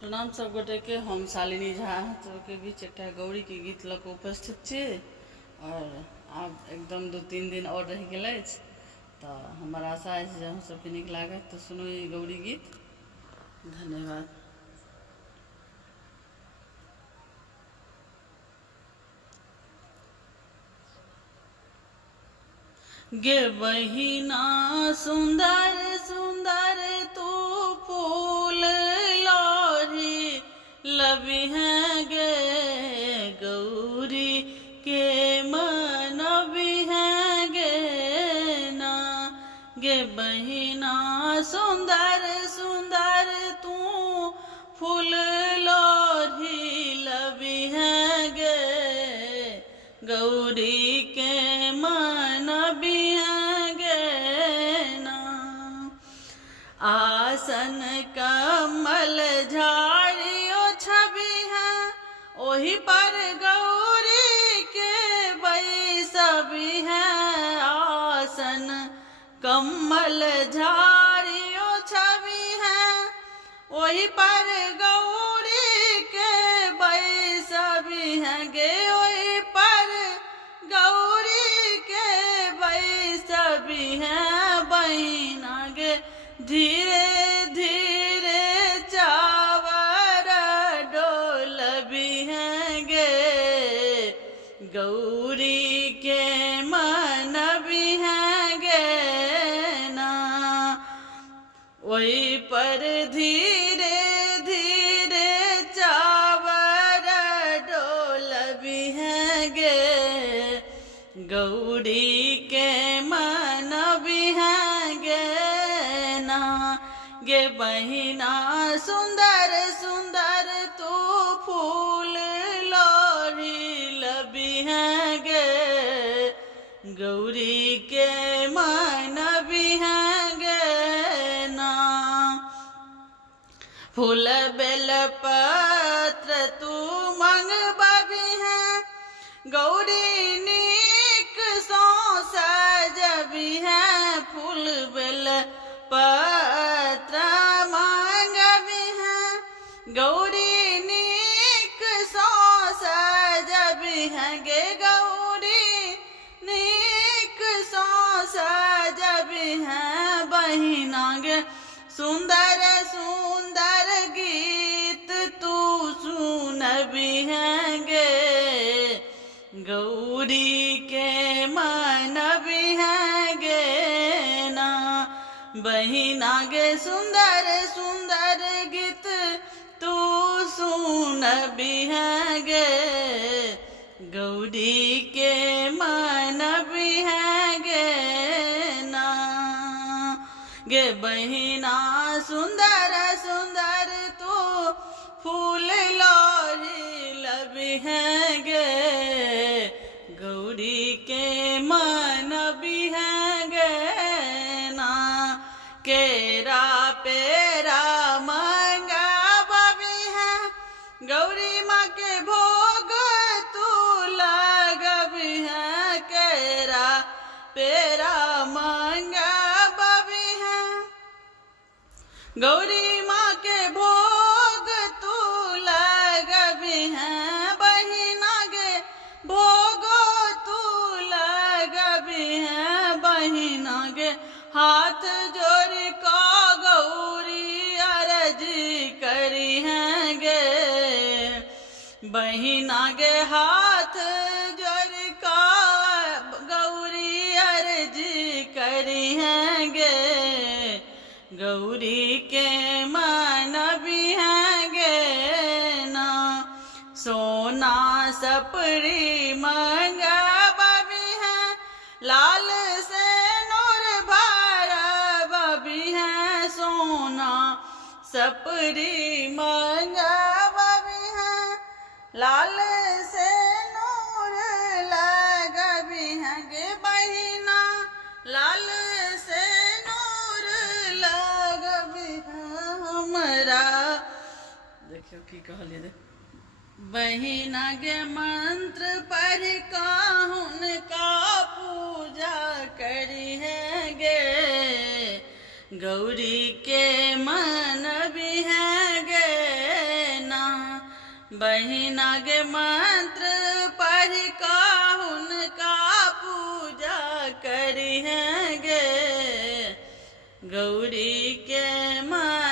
प्रणाम सब गोटे के। हम शालिनी झा के बीच एक गौरी के गीत लग उपस्थित छी और आब एकदम 2-3 दिन और रह गए तो हमार आशा है जे हम सबके निक लागत तो सुनू ये गौरी गीत। धन्यवाद। गे बहिना सुंदर सुंदर तू फूल लोरी लबी है गे गौरी के मनबी है गे ना। गे बहिना सुंदर सुंदर तू फूल लोरी लबी है गे गौरी के मनबी है गे ना। आसन कमल झाड़ियो छवि है ओही पर गौरी के बैसबी है। आसन कमल झाड़ियो छवि है ओही पर गौरी के बैसबी है गे ओही पर गौरी के बैसबी है। बहिना गे धीरे धीरे चावर डोलबी है गे गौरी के मनबी है गे ना। वही पर धीरे धीरे चावर डोलबी है गे गौरी के मनबी है गे ना। गे बहिना सुंदर सुंदर तू फूल लोरी लबी है गे गौरी के मनबी है गे ना। फूल बेल पत्र तू मंगबी है गौरी नीक सो सजबी है। फूल बेल पत्र मंगबी है गौरी नीक सो सजबी है गे गौरी नीक सो सजबी है। बहिना गे सुंदर सुंदर गीत तू सुनबी है गे गौरी के मनबी है गे ना। बहिना गे सुंदर सुंदर गीत तू सुनबी है गे गौरी के मनबी है गे ना। गे बहिना सुंदर सुंदर तू फूल लोरी लबी है गे गौरी के मनबी है गे ना। केरा पेरा मंगबी है गौरी माँ के भोग तू लगबी है। केरा पेरा मंगबी है गौरी माँ के भोग तू लगबी है। बहिना गे भोगो तू लगबी है। बहिना गे हाथ जोड़ को गौरी अर्जी करी है गे। बहिना गे हाथ जोड़ को गौरी अर्जी करी है गे गौरी के मनबी है गे ना। सोना सपरी मंगबी है लाल से नूर भरबी है। सोना सपरी मंगबी है लाल से नूर लगबी है गे बहिना लाल से नूर लगबी है हमरा। देखियो की कहलिए दे बहिना गे मंत्र पढ़ काहुन का पूजा करी है गे गौरी के मनबी है गे बहिना के मंत्र पढ़ का उनका पूजा करी है गे गौरी के माँ